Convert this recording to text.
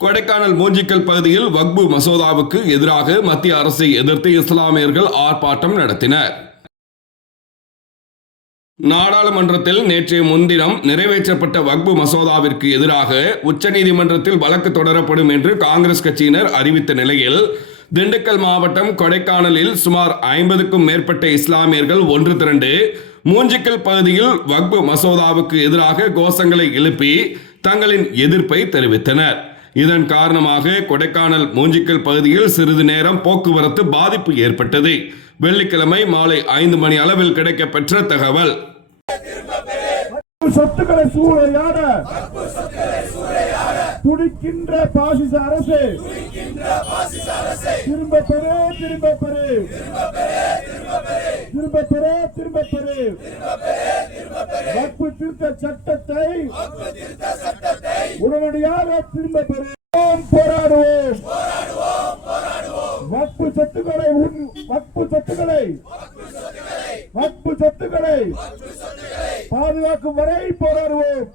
கொடைக்கானல் மூஞ்சிக்கல் பகுதியில் வக்பு மசோதாவுக்கு எதிராக மத்திய அரசை எதிர்த்து இஸ்லாமியர்கள் ஆர்ப்பாட்டம் நடத்தினர். நாடாளுமன்றத்தில் நேற்றைய முன்தினம் நிறைவேற்றப்பட்ட வக்பு மசோதாவிற்கு எதிராக உச்சநீதிமன்றத்தில் வழக்கு தொடரப்படும் என்று காங்கிரஸ் கட்சியினர் அறிவித்த நிலையில் திண்டுக்கல் மாவட்டம் கொடைக்கானலில் சுமார் 50க்கும் மேற்பட்ட இஸ்லாமியர்கள் ஒன்று திரண்டு மூஞ்சிக்கல் பகுதியில் வக்பு மசோதாவுக்கு எதிராக கோஷங்களை எழுப்பி தங்களின் எதிர்ப்பை தெரிவித்தனர். இதன் காரணமாக கொடைக்கானல் மூஞ்சிக்கல் பகுதியில் சிறிது நேரம் போக்குவரத்து பாதிப்பு ஏற்பட்டது. வெள்ளிக்கிழமை மாலை 5 மணி அளவில் கிடைக்கப்பெற்ற தகவல். சொத்துக்களை சூறையாட துடிக்கின்ற பாசிச அரசு திரும்ப பெறு திரும்ப பெறு திரும்ப பெறு திரும்ப பெறு வக்பு திருத்த சட்டத்தை உடனடியாக திரும்ப பெறு. போராடுவோம் வக்பு சொத்துக்களை வக்பு சொத்துக்களை பாதுகாக்கும் வரை போராடுவோம்.